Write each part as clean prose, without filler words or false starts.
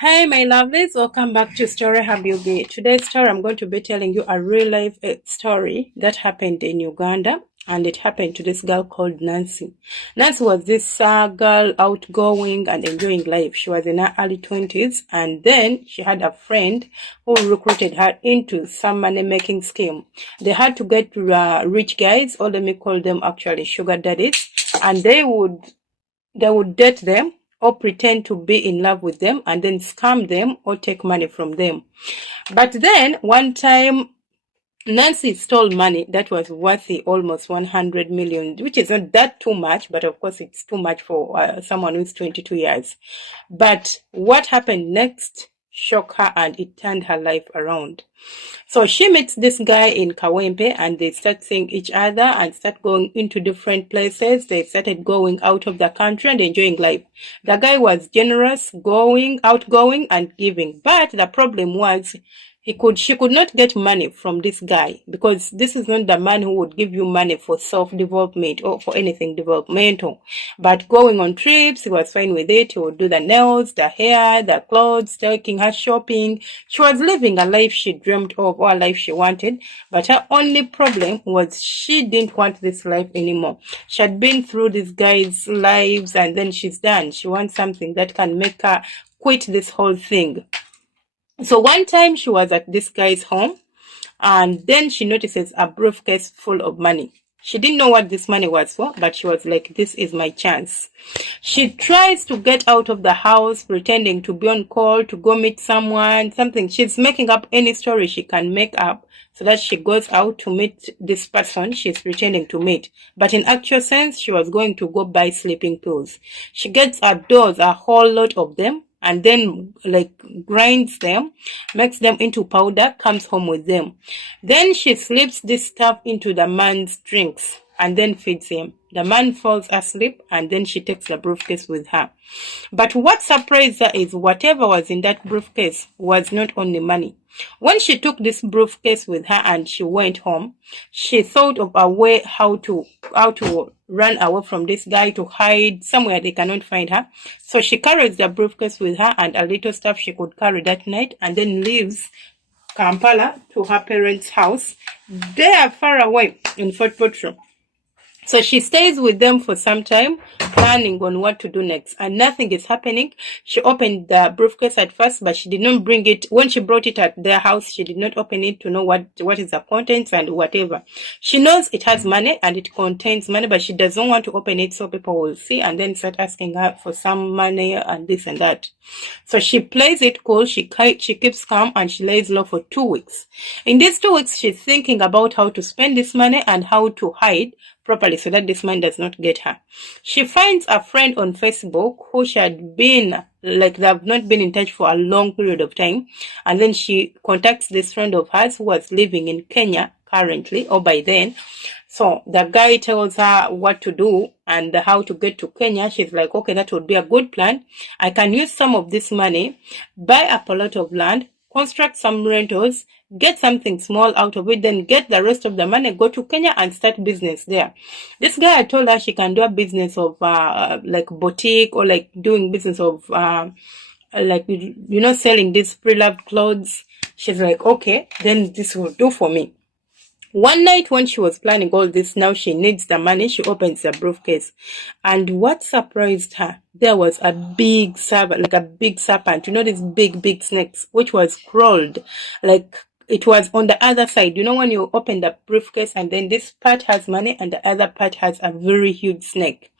Hi, my lovelies. Welcome back to Story Habibi. Today's story, I'm going to be telling you a real life story that happened in Uganda, and it happened to this girl called Nancy. Nancy was this girl, outgoing and enjoying life. She was in her early 20s, and then she had a friend who recruited her into some money-making scheme. They had to get rich guys, or let me call them actually sugar daddies, and they would date them or pretend to be in love with them and then scam them or take money from them. But then one time, Nancy stole money that was worth almost 100 million, which is not that too much, but of course it's too much for someone who's 22 years. But what happened next shocked her and it turned her life around. So she meets this guy in Kawempe and they start seeing each other and start going into different places. They started going out of the country and enjoying life. The guy was generous, outgoing and giving. But the problem was she could not get money from this guy because this is not the man who would give you money for self-development or for anything developmental. But going on trips, he was fine with it. He would do the nails, the hair, the clothes, taking her shopping. She was living a life she dreamt of or a life she wanted. But her only problem was she didn't want this life anymore. She had been through this guy's lives and then she's done. She wants something that can make her quit this whole thing. So one time she was at this guy's home and then she notices a briefcase full of money. She didn't know what this money was for, but she was like, this is my chance. She tries to get out of the house, pretending to be on call, to go meet someone, something. She's making up any story she can make up so that she goes out to meet this person she's pretending to meet. But in actual sense, she was going to go buy sleeping pills. She gets outdoors, a whole lot of them, and then grinds them, makes them into powder, comes home with them. Then she slips this stuff into the man's drinks and then feeds him. The man falls asleep and then she takes the briefcase with her. But what surprised her is whatever was in that briefcase was not only money. When she took this briefcase with her and she went home, she thought of a way how to run away from this guy, to hide somewhere they cannot find her. So she carries the briefcase with her and a little stuff she could carry that night and then leaves Kampala to her parents' house. They are far away in Fort Portal. So she stays with them for some time, planning on what to do next, and nothing is happening. She opened the briefcase at first, but she did not bring it. When she brought it at their house, she did not open it to know what is the contents and whatever. She knows it has money and it contains money, but she doesn't want to open it so people will see and then start asking her for some money and this and that. So she plays it cool, she keeps calm, and she lays low for 2 weeks. In these 2 weeks, she's thinking about how to spend this money and how to hide properly so that this man does not get her. She finds a friend on Facebook who she had been, they've not been in touch for a long period of time. And then she contacts this friend of hers who was living in Kenya currently, or by then. So the guy tells her what to do and how to get to Kenya. She's like, okay, that would be a good plan. I can use some of this money, buy a plot of land, construct some rentals, get something small out of it, then get the rest of the money, go to Kenya and start business there. This guy had told her she can do a business of boutique or doing business of selling these pre-loved clothes. She's like, okay, then this will do for me. One night when she was planning all this, now she needs the money, she opens the briefcase. And what surprised her, there was a big serpent, you know, these big snakes, which was crawled, it was on the other side. You know, when you open the briefcase and then this part has money and the other part has a very huge snake.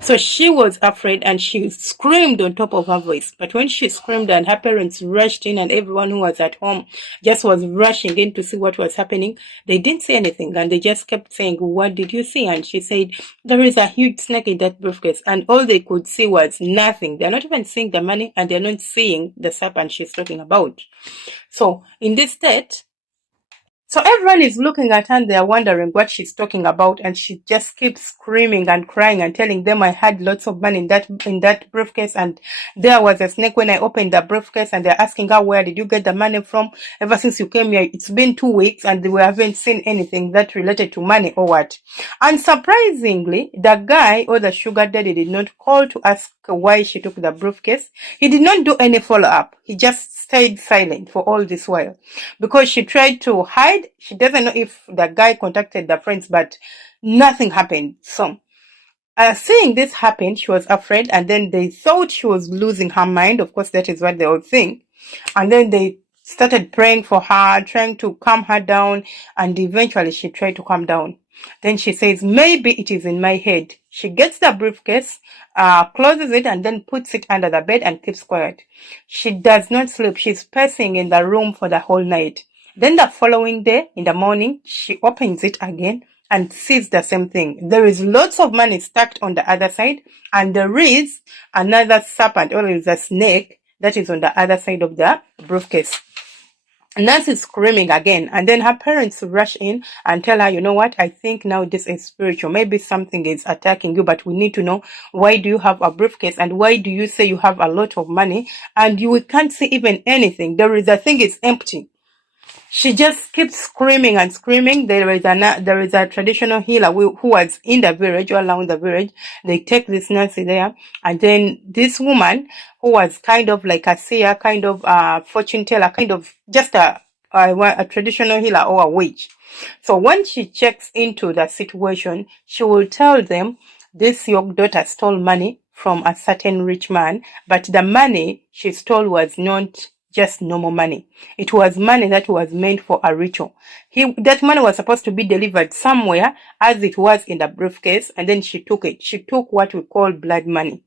So she was afraid and she screamed on top of her voice. But when she screamed and her parents rushed in and everyone who was at home just was rushing in to see what was happening, they didn't see anything and they just kept saying, what did you see? And she said, there is a huge snake in that briefcase. And all they could see was nothing. They're not even seeing the money and they're not seeing the serpent she's talking about. So in this state, So everyone is looking at her and they're wondering what she's talking about, and she just keeps screaming and crying and telling them, I had lots of money in that briefcase, and there was a snake when I opened the briefcase, and they're asking her, where did you get the money from? Ever since you came here, it's been 2 weeks and we haven't seen anything that related to money or what. And surprisingly, the guy or the sugar daddy did not call to ask why she took the briefcase. He did not do any follow-up. He just stayed silent for all this while because she tried to hide. She doesn't know if the guy contacted the friends, but nothing happened. So seeing this happen, she was afraid, and then they thought she was losing her mind. Of course, that is what they all think. And then they started praying for her, trying to calm her down, and eventually she tried to calm down. Then she says, maybe it is in my head. She gets the briefcase, closes it, and then puts it under the bed and keeps quiet. She does not sleep. She's pacing in the room for the whole night. Then the following day, in the morning, she opens it again and sees the same thing. There is lots of money stacked on the other side, and there is another serpent, or is a snake, that is on the other side of the briefcase. Nancy is screaming again, and then her parents rush in and tell her, you know what, I think now this is spiritual. Maybe something is attacking you, but we need to know, why do you have a briefcase, and why do you say you have a lot of money and you can't see even anything? There is a thing, it's empty. She just keeps screaming and screaming. There is a traditional healer who was in the village or around the village. They take this Nancy there, and then this woman who was kind of like a seer, kind of a fortune teller, kind of just a traditional healer or a witch. So when she checks into the situation, she will tell them, this your daughter stole money from a certain rich man, but the money she stole was not just normal money. It was money that was meant for a ritual. That money was supposed to be delivered somewhere, as it was in the briefcase, and then she took it. She took what we call blood money.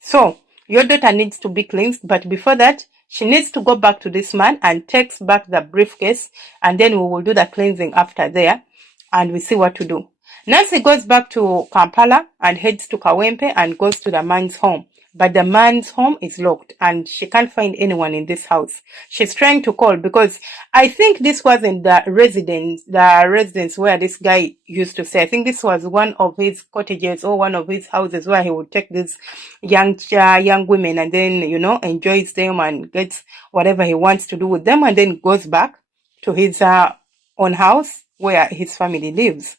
So your daughter needs to be cleansed, but before that, she needs to go back to this man and takes back the briefcase, and then we will do the cleansing after there, and we see what to do. Nancy goes back to Kampala and heads to Kawempe and goes to the man's home. But the man's home is locked and she can't find anyone in this house. She's trying to call because I think this wasn't the residence where this guy used to stay. I think this was one of his cottages or one of his houses where he would take these young women and then, enjoys them and gets whatever he wants to do with them, and then goes back to his own house where his family lives.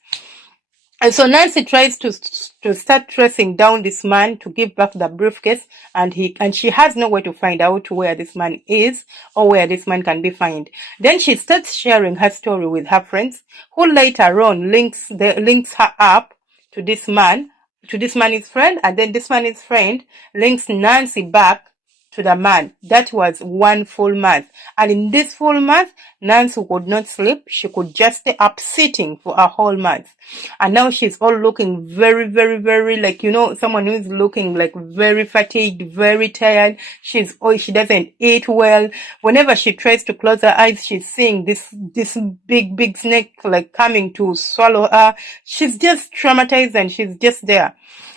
And so Nancy tries to start tracing down this man to give back the briefcase, and she has no way to find out where this man is or where this man can be found. Then she starts sharing her story with her friends, who later on links her up to this man's friend, and then this man's friend links Nancy back to the man. That was 1 full month. And in this full month, Nancy could not sleep. She could just stay up sitting for a whole month. And now she's all looking very, very, very like, someone who is looking like very fatigued, very tired. She doesn't eat well. Whenever she tries to close her eyes, she's seeing this big, big snake like coming to swallow her. She's just traumatized and she's just there.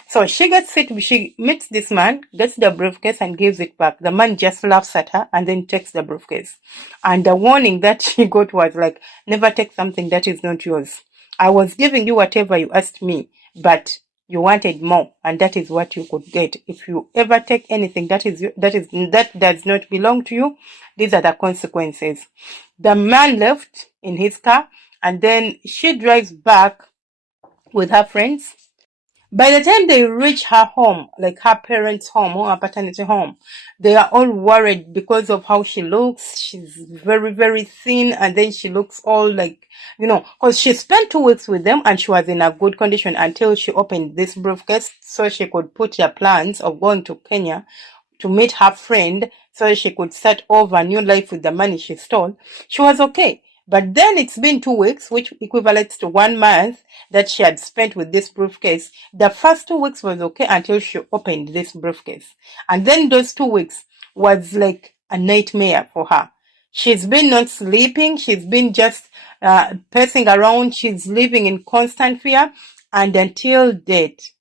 So she meets this man, gets the briefcase and gives it back. The man just laughs at her and then takes the briefcase. And the warning that she got was like, never take something that is not yours. I was giving you whatever you asked me, but you wanted more, and that is what you could get. If you ever take anything that does not belong to you, these are the consequences. The man left in his car, and then she drives back with her friends. By the time they reach her home, like her parents' home or her paternity home, they are all worried because of how she looks. She's very, very thin, and then she looks all like, because she spent 2 weeks with them and she was in a good condition until she opened this briefcase so she could put her plans of going to Kenya to meet her friend so she could start over a new life with the money she stole. She was okay. But then it's been 2 weeks, which equivalates to 1 month that she had spent with this briefcase. The first 2 weeks was okay until she opened this briefcase. And then those 2 weeks was like a nightmare for her. She's been not sleeping. She's been just pacing around. She's living in constant fear. And until death,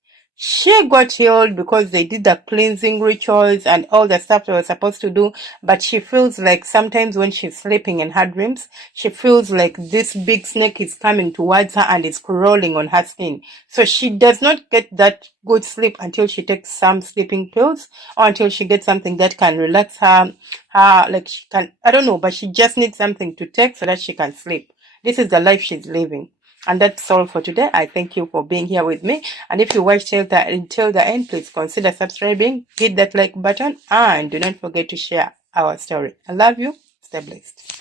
She got healed because they did the cleansing rituals and all the stuff they were supposed to do, but she feels like sometimes when she's sleeping in her dreams, she feels like this big snake is coming towards her and is crawling on her skin. So she does not get that good sleep until she takes some sleeping pills or until she gets something that can relax her, like she can, I don't know, but she just needs something to take so that she can sleep. This is the life she's living. And that's all for today. I thank you for being here with me. And if you watched until the end, please consider subscribing, hit that like button, and do not forget to share our story. I love you. Stay blessed.